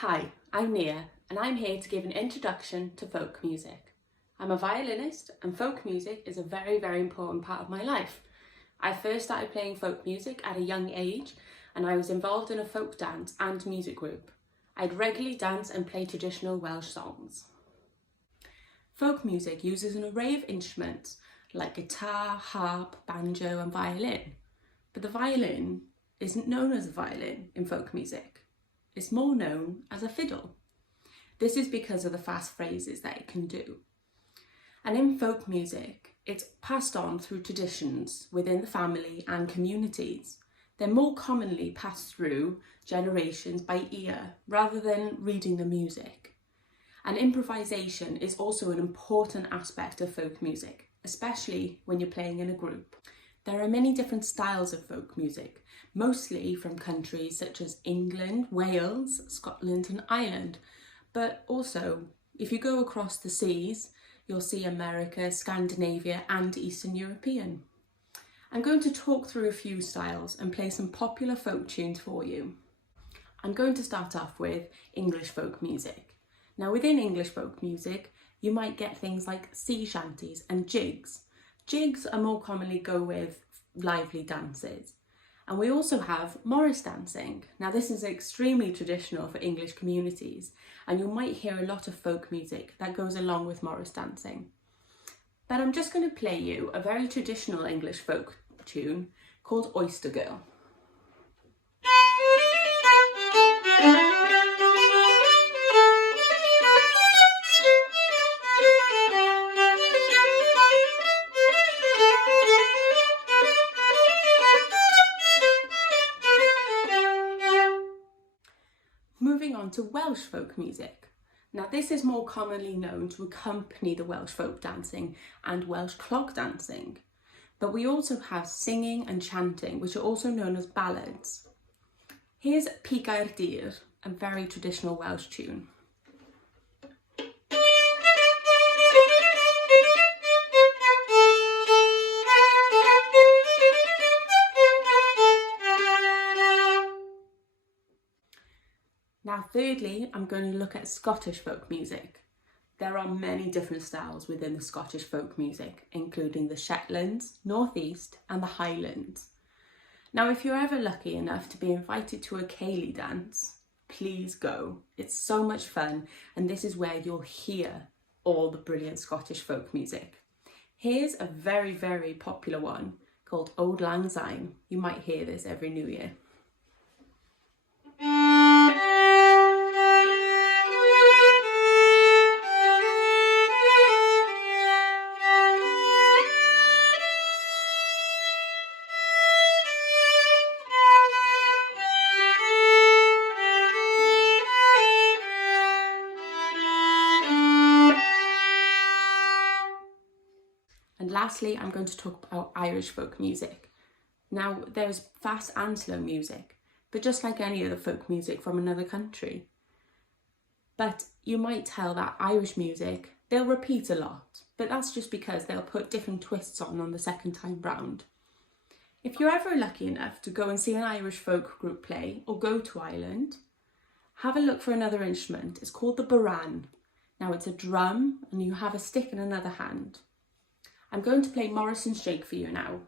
Hi, I'm Nia and I'm here to give an introduction to folk music. I'm a violinist and folk music is a very important part of my life. I first started playing folk music at a young age and I was involved in a folk dance and music group. I'd regularly dance and play traditional Welsh songs. Folk music uses an array of instruments like guitar, harp, banjo and violin. But the violin isn't known as a violin in folk music. It's more known as a fiddle. This is because of the fast phrases that it can do. And in folk music, it's passed on through traditions within the family and communities. They're more commonly passed through generations by ear rather than reading the music. And improvisation is also an important aspect of folk music, especially when you're playing in a group. There are many different styles of folk music, mostly from countries such as England, Wales, Scotland and Ireland. But also, if you go across the seas, you'll see America, Scandinavia and Eastern European. I'm going to talk through a few styles and play some popular folk tunes for you. I'm going to start off with English folk music. Now within English folk music, you might get things like sea shanties and jigs. Jigs are more commonly go with lively dances. And we also have Morris dancing. Now this is extremely traditional for English communities and you might hear a lot of folk music that goes along with Morris dancing. But I'm just going to play you a very traditional English folk tune called Oyster Girl. Moving on to Welsh folk music. Now this is more commonly known to accompany the Welsh folk dancing and Welsh clog dancing. But we also have singing and chanting, which are also known as ballads. Here's Pi Gaerdydd, a very traditional Welsh tune. Now thirdly, I'm going to look at Scottish folk music. There are many different styles within the Scottish folk music, including the Shetlands, North East and the Highlands. Now if you're ever lucky enough to be invited to a ceilidh dance, please go. It's so much fun and this is where you'll hear all the brilliant Scottish folk music. Here's a very popular one called Auld Lang Syne. You might hear this every New Year. And lastly, I'm going to talk about Irish folk music. Now, there's fast and slow music, but just like any other folk music from another country. But you might tell that Irish music, they'll repeat a lot, but that's just because they'll put different twists on the second time round. If you're ever lucky enough to go and see an Irish folk group play or go to Ireland, have a look for another instrument. It's called the bodhrán. Now it's a drum and you have a stick in another hand. I'm going to play Morrison's Jig for you now.